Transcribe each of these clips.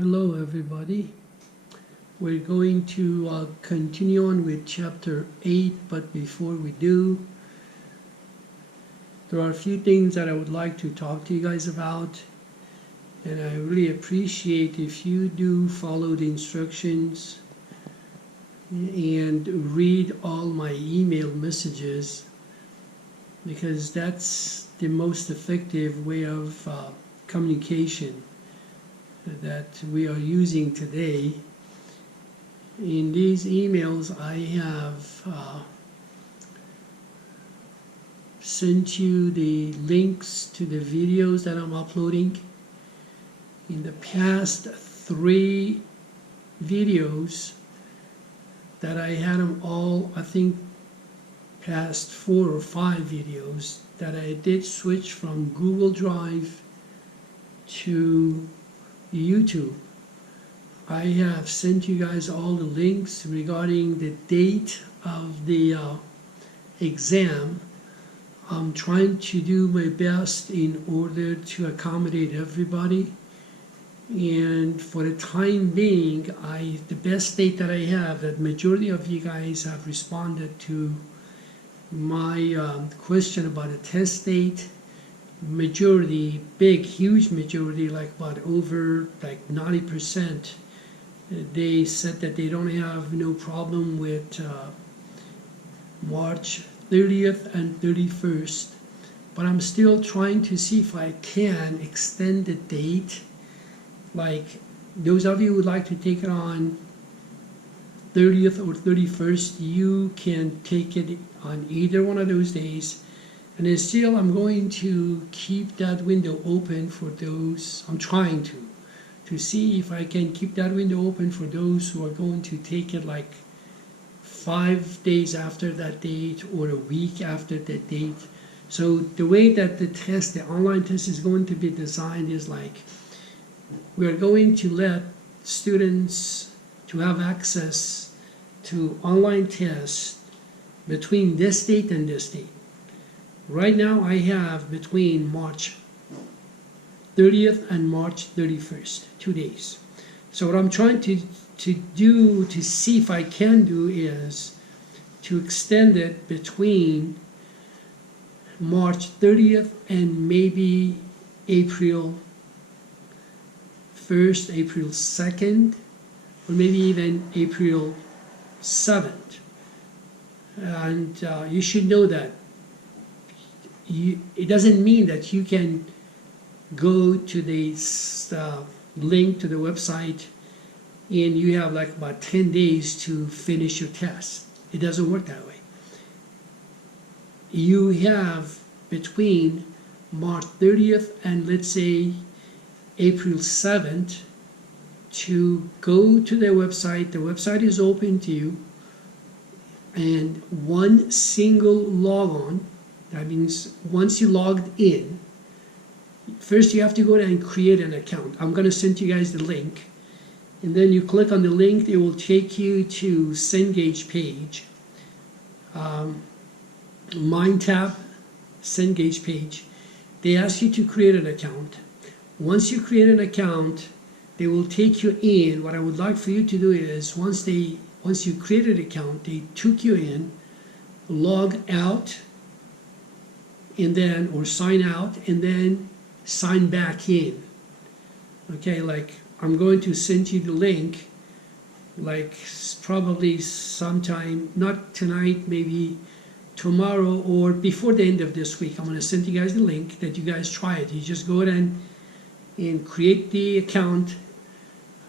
Hello everybody. We're going to continue on with chapter 8, but before we do, there are a few things that I would like to talk to you guys about, and I really appreciate if you do follow the instructions and read all my email messages, because that's the most effective way of communication that we are using today. In these emails I have sent you the links to the videos that I'm uploading. In the past 3 videos that I had them all, I think past 4 or 5 videos that I did switch from Google Drive to YouTube. I have sent you guys all the links regarding the date of the exam. I'm trying to do my best in order to accommodate everybody, and for the time being, the best date that I have, that majority of you guys have responded to my question about a test date. Majority, big, huge majority, like about over like 90%, they said that they don't have no problem with March 30th and 31st, but I'm still trying to see if I can extend the date. Like those of you who would like to take it on 30th or 31st, you can take it on either one of those days. And then still, I'm going to keep that window open for those. I'm trying to see if I can keep that window open for those who are going to take it like 5 days after that date or a week after that date. So the way that the online test is going to be designed is like, we're going to let students to have access to online tests between this date and this date. Right now I have between March 30th and March 31st, 2 days. So what I'm trying to do to see if I can do is to extend it between March 30th and maybe April 1st, April 2nd, or maybe even April 7th. And you should know that it doesn't mean that you can go to the link to the website and you have like about 10 days to finish your test. It doesn't work that way. You have between March 30th and let's say April 7th to go to their website. The website is open to you, and one single log-on. That means once you logged in, first you have to go there and create an account. I'm going to send you guys the link, and then you click on the link. It will take you to Cengage page, Mind tab, Cengage page. They ask you to create an account. Once you create an account, they will take you in. What I would like for you to do is once you create an account, they took you in, log out, and then, or sign out, and then sign back in. Okay, like I'm going to send you the link, like probably sometime, not tonight, maybe tomorrow or before the end of this week. I'm going to send you guys the link that you guys try it. You just go ahead and create the account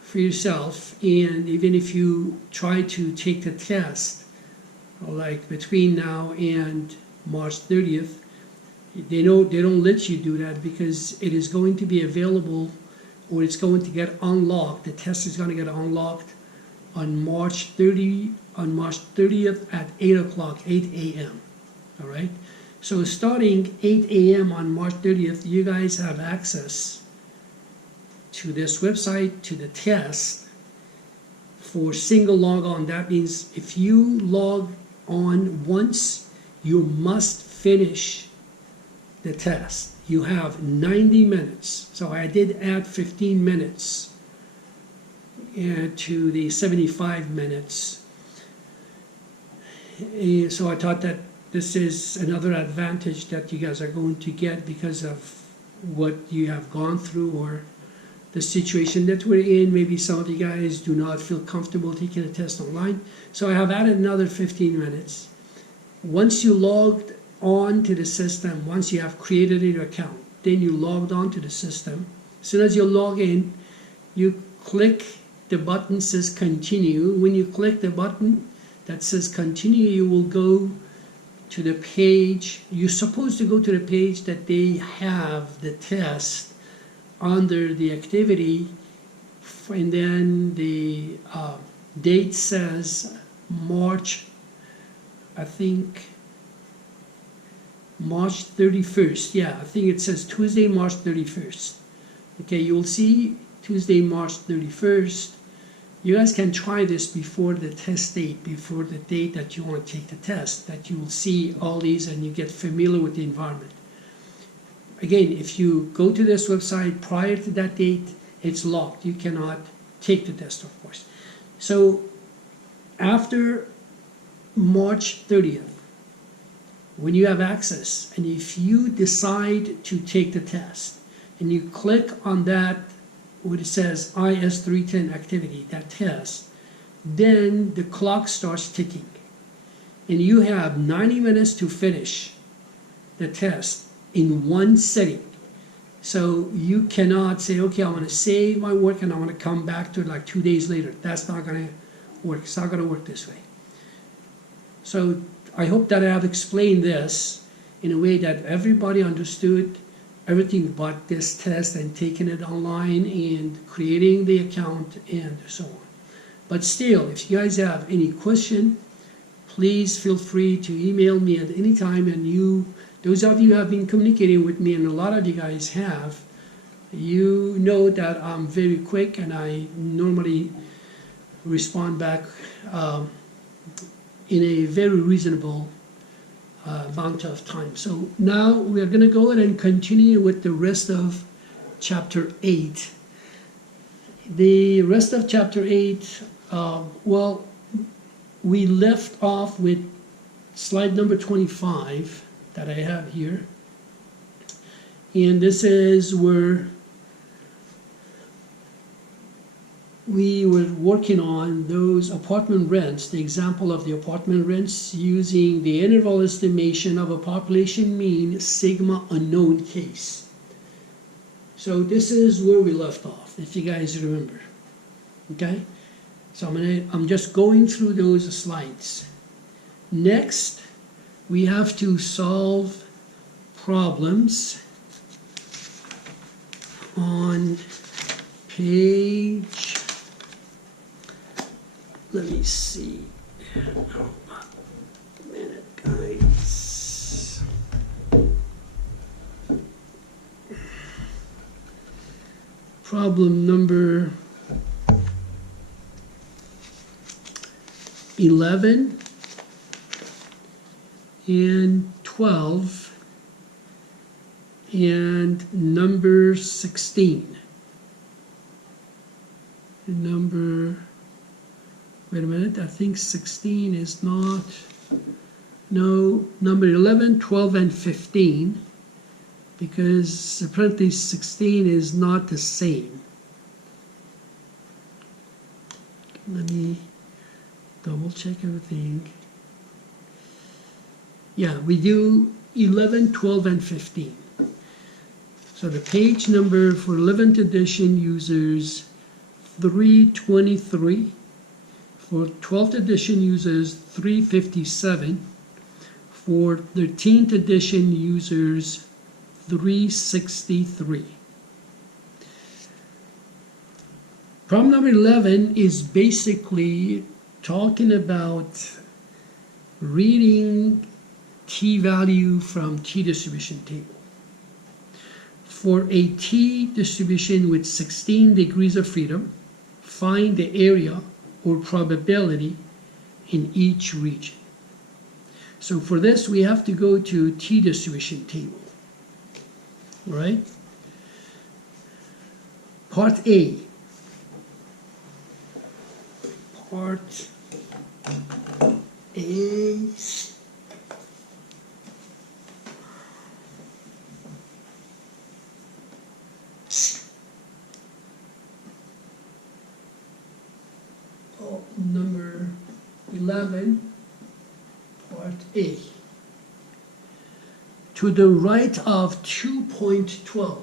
for yourself, and even if you try to take the test, like between now and March 30th, they don't let you do that because it is going to be available, or it's going to get unlocked. The test is going to get unlocked on March 30th at 8 o'clock, 8 a.m. All right. So starting 8 a.m. on March 30th, you guys have access to this website, to the test, for single log on. That means if you log on once, you must finish the test. You have 90 minutes. So I did add 15 minutes to the 75 minutes. So I thought that this is another advantage that you guys are going to get because of what you have gone through or the situation that we're in. Maybe some of you guys do not feel comfortable taking a test online. So I have added another 15 minutes. Once you logged on to the system, once you have created your account, then you logged on to the system. As soon as you log in, you click the button that says continue. When you click the button that says continue, you will go to the page. You're supposed to go to the page that they have the test under the activity, and then the date says March, I think March 31st. Yeah, I think it says Tuesday, March 31st. Okay, you'll see Tuesday, March 31st. You guys can try this before the test date, before the date that you want to take the test, that you will see all these and you get familiar with the environment. Again, if you go to this website prior to that date, it's locked. You cannot take the test, of course. So after March 30th, when you have access, and if you decide to take the test, and you click on that, where it says IS310 activity, that test, then the clock starts ticking. And you have 90 minutes to finish the test in one sitting. So you cannot say, okay, I want to save my work and I want to come back to it like 2 days later. That's not going to work. It's not going to work this way. So I hope that I have explained this in a way that everybody understood everything but this test and taking it online and creating the account and so on. But still, if you guys have any question, please feel free to email me at any time. And those of you who have been communicating with me, and a lot of you guys have, you know that I'm very quick and I normally respond back in a very reasonable amount of time. So now we are going to go ahead and continue with the rest of chapter 8. The rest of chapter 8, well, we left off with slide number 25 that I have here. And this is where we were working on those apartment rents, the example of the apartment rents using the interval estimation of a population mean sigma unknown case. So this is where we left off, if you guys remember. Okay? So I'm just going through those slides. Next, we have to solve problems on page, let me see, a minute guys. Problem number 11 and 12 and number 16. Number, wait a minute, I think 16 is not, no, number 11, 12, and 15, because apparently 16 is not the same. Let me double check everything. Yeah, we do 11, 12, and 15. So the page number for 11th edition users 323. For 12th edition users 357. For 13th edition users 363. Problem number 11 is basically talking about reading t-value from t-distribution table. For a t-distribution with 16 degrees of freedom, find the area or probability in each region. So for this, we have to go to t-distribution table. All right? Part A. part A. Number 11, part A. To the right of 2.12.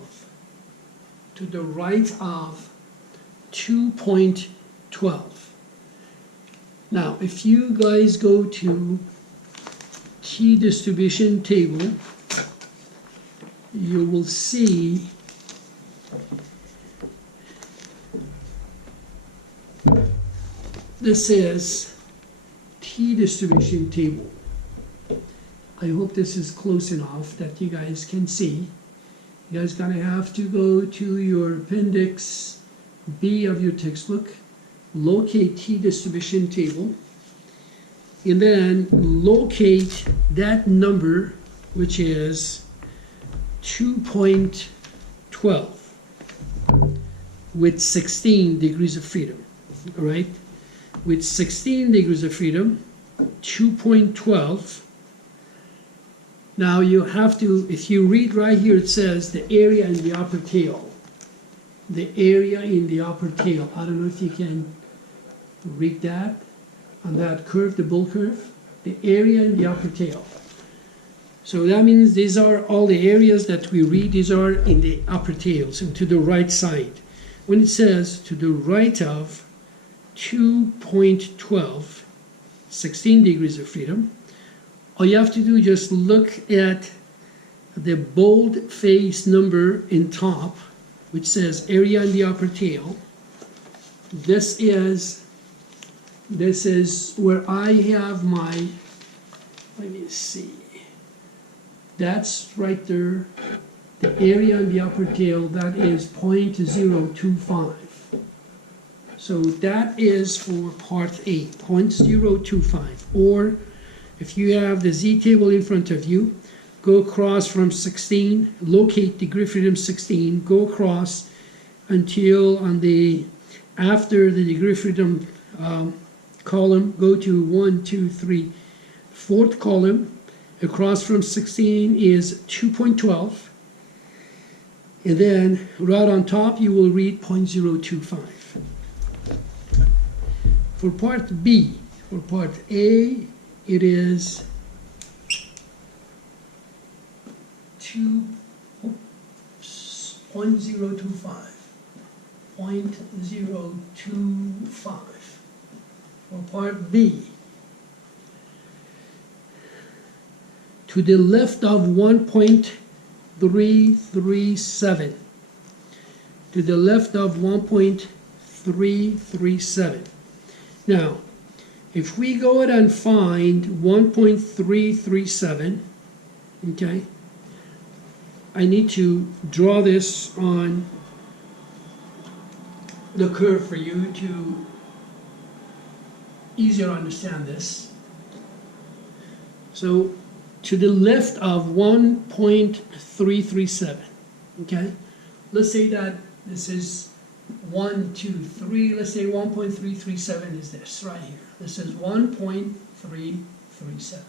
To the right of 2.12. Now, if you guys go to T distribution table, you will see this is T distribution table. I hope this is close enough that you guys can see. You guys gonna have to go to your appendix B of your textbook, locate T distribution table, and then locate that number, which is 2.12 with 16 degrees of freedom, all right? With 16 degrees of freedom, 2.12. Now you have to, if you read right here, it says the area in the upper tail. The area in the upper tail. I don't know if you can read that on that curve, the bull curve. The area in the upper tail. So that means these are all the areas that we read. These are in the upper tails and to the right side. When it says to the right of 2.12, 16 degrees of freedom, all you have to do is just look at the bold face number in top, which says area in the upper tail. This is where I have my, let me see, that's right there, the area in the upper tail, that is 0.025. So that is for part A, 0.025. Or if you have the Z table in front of you, go across from 16, locate degree of freedom 16, go across until on the, after the degree of freedom column, go to 1, 2, 3, fourth column, across from 16 is 2.12, and then right on top you will read 0.025. For part B, for part A, it is 0.025. 0.025. For part B, to the left of 1.337. To the left of 1.337. Now, if we go ahead and find 1.337, okay, I need to draw this on the curve for you to easier understand this. So, to the left of 1.337, okay, let's say that this is 1, 2, 3, let's say 1.337 is this right here. This is 1.337.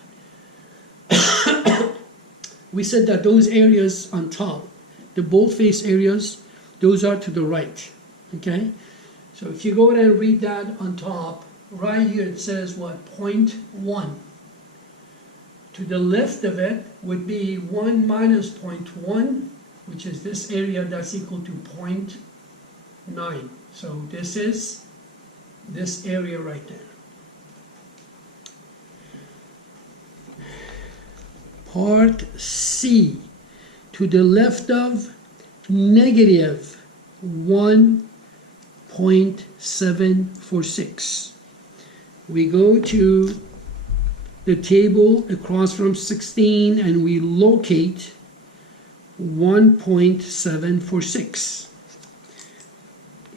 We said that those areas on top, the boldface areas, those are to the right, okay? So if you go ahead and read that on top, right here it says what, 0.1. To the left of it would be 1 minus 0.1, which is this area that's equal to 0.9. So this is this area right there. Part C, to the left of negative 1.746. We go to the table across from 16 and we locate 1.746.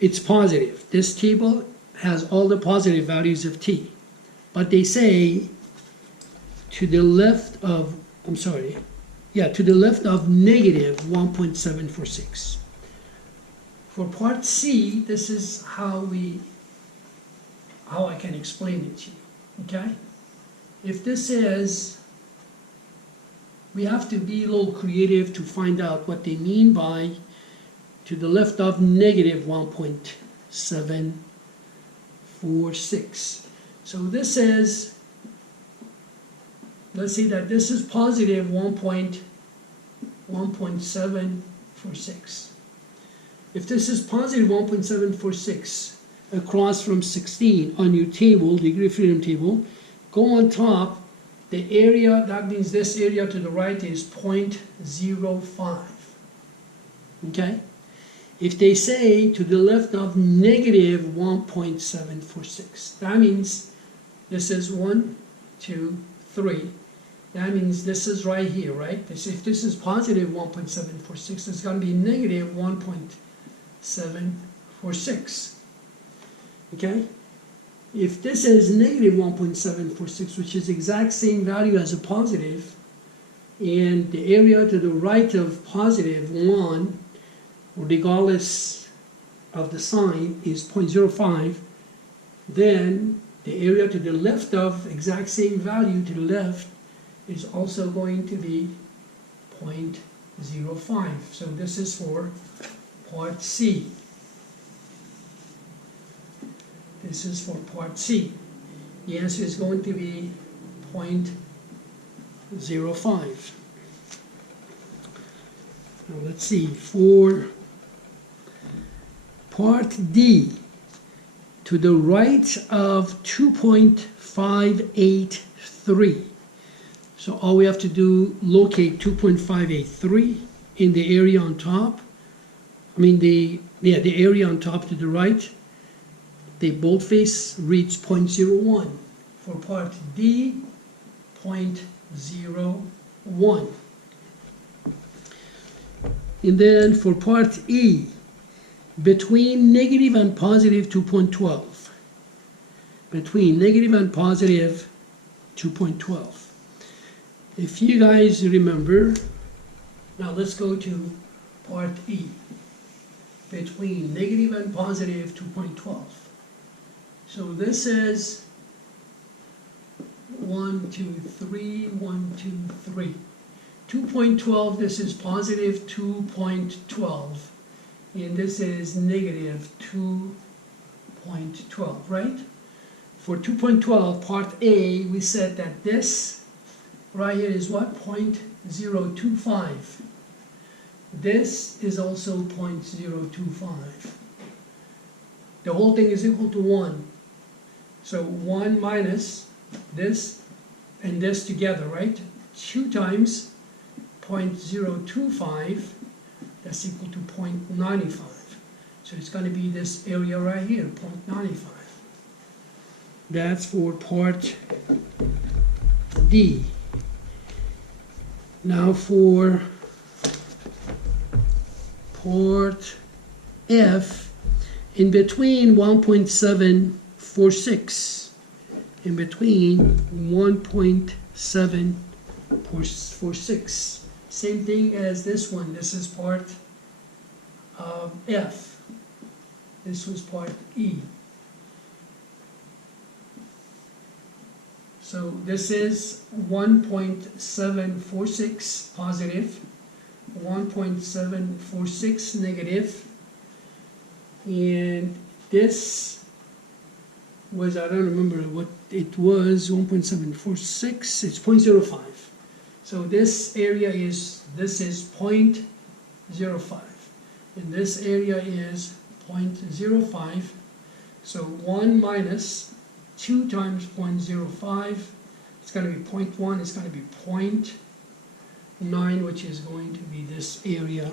It's positive. This table has all the positive values of t. But they say to the left of, I'm sorry, yeah, to the left of negative 1.746. For part C, this is how we how I can explain it to you, okay? If this is, we have to be a little creative to find out what they mean by to the left of negative 1.746. So this is, let's say that this is positive 1.746. If this is positive 1.746 across from 16 on your table, degree of freedom table, go on top, the area, that means this area to the right is 0.05. Okay? If they say to the left of negative 1.746, that means this is 1, 2, 3. That means this is right here, right? If this is positive 1.746, it's going to be negative 1.746. Okay? If this is negative 1.746, which is the exact same value as a positive, and the area to the right of positive 1, regardless of the sign, is 0.05, then the area to the left of exact same value to the left is also going to be 0.05. So this is for part C. This is for part C. The answer is going to be 0.05. Now let's see, for part D, to the right of 2.583. So all we have to do, locate 2.583 in the area on top. I mean the area on top to the right. They boldface reads 0.01. For part D, 0.01. And then for part E, between negative and positive 2.12. Between negative and positive 2.12. If you guys remember, now let's go to part E. Between negative and positive 2.12. So this is 1, 2, 3, 1, 2, 3. 2.12, this is positive 2.12. And this is negative 2.12, right? For 2.12, part A, we said that this right here is what? 0.025. This is also 0.025. The whole thing is equal to 1. So 1 minus this and this together, right? 2 times 0.025, that's equal to 0.95. So it's going to be this area right here, 0.95. That's for part D. Now for part F, in between 1.746, in between 1.746, same thing as this one. This is part F. This was part E. So this is 1.746 positive, 1.746 negative, and this was, I don't remember what it was, 1.746, it's 0.05. So this area is, this is 0.05, and this area is 0.05. So 1 minus 2 times 0.05, it's going to be 0.1, it's going to be 0.9, which is going to be this area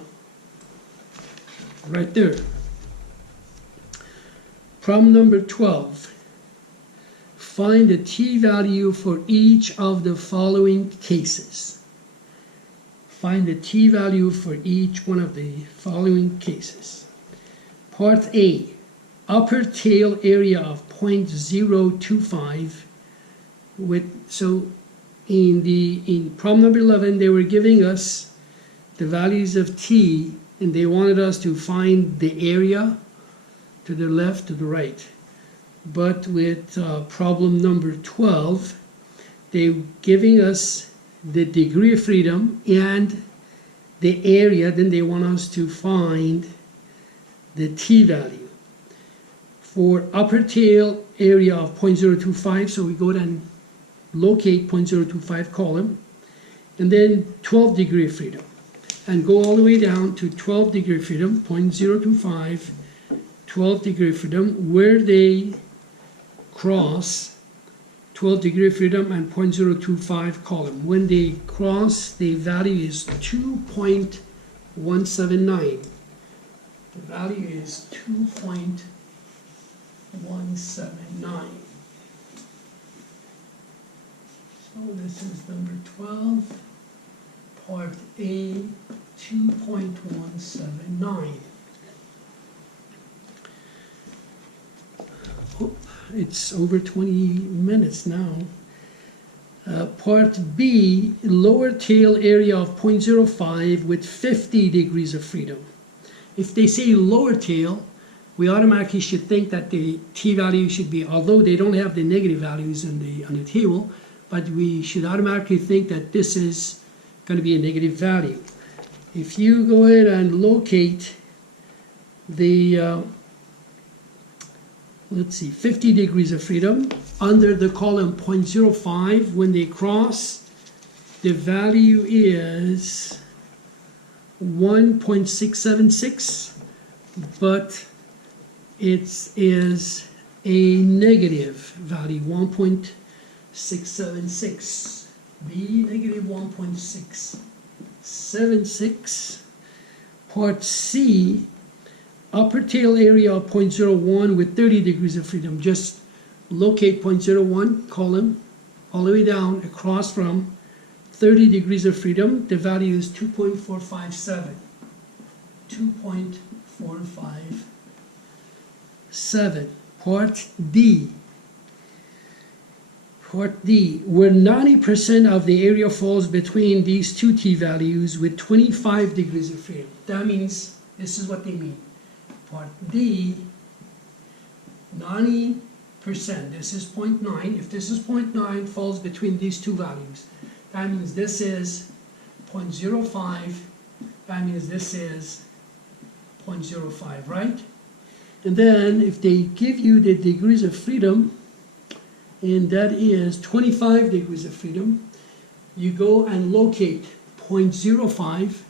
right there. Problem number 12. Find the t-value for each of the following cases. Find the t-value for each one of the following cases. Part A, upper tail area of 0.025 with, so in problem number 11 they were giving us the values of t and they wanted us to find the area to the left, to the right. but with problem number 12, they're giving us the degree of freedom and the area. Then they want us to find the t-value. For upper tail area of 0.025, so we go and locate 0.025 column, and then 12 degree of freedom, and go all the way down to 12 degree of freedom, 0.025, 12 degree of freedom, where they cross 12 degree of freedom and 0.025 column. When they cross, the value is 2.179. The value is 2.179. So this is number 12, part A, 2.179. It's over 20 minutes now. Part B, lower tail area of 0.05 with 50 degrees of freedom. If they say lower tail, we automatically should think that the t-value should be, although they don't have the negative values on the table, but we should automatically think that this is going to be a negative value. If you go ahead and locate the let's see, 50 degrees of freedom under the column 0.05, when they cross, the value is 1.676, but it is a negative value, 1.676. B, negative 1.676. Part C, upper tail area of 0.01 with 30 degrees of freedom. Just locate 0.01 column all the way down across from 30 degrees of freedom. The value is 2.457. 2.457. Part D. Part D, where 90% of the area falls between these two t-values with 25 degrees of freedom. That means, this is what they mean. Part D, 90%, this is 0.9. If this is 0.9, falls between these two values. That means this is 0.05. That means this is 0.05, right? And then if they give you the degrees of freedom, and that is 25 degrees of freedom, you go and locate 0.05,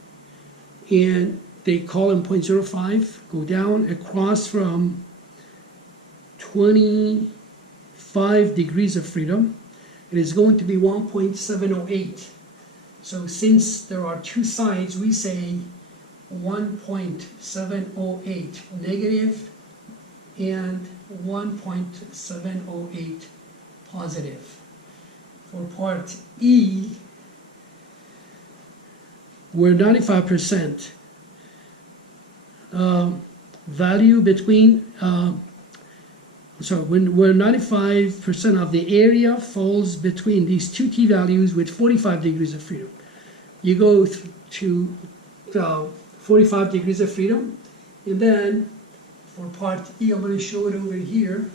and they call them 0.05, go down across from 25 degrees of freedom. It is going to be 1.708. So since there are two sides, we say 1.708 negative and 1.708 positive. For part E, we're 95% value between, where 95% of the area falls between these two t-values with 45 degrees of freedom. You go to 45 degrees of freedom, and then for part E, I'm going to show it over here.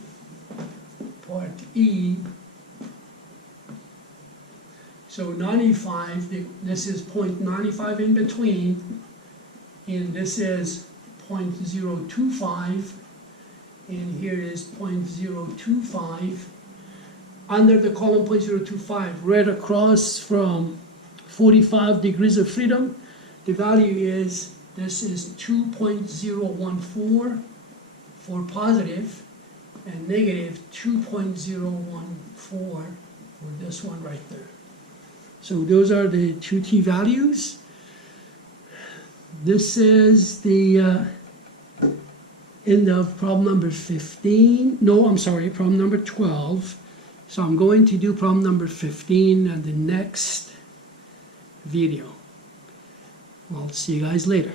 Part E, so 95, this is 0.95 in between, and this is 0.025, and here is 0.025. Under the column 0.025, right across from 45 degrees of freedom, the value is, this is 2.014 for positive, and negative 2.014 for this one right there. So those are the two t-values. This is the end of problem number 15. No, I'm sorry, problem number 12. So I'm going to do problem number 15 in the next video. I'll see you guys later.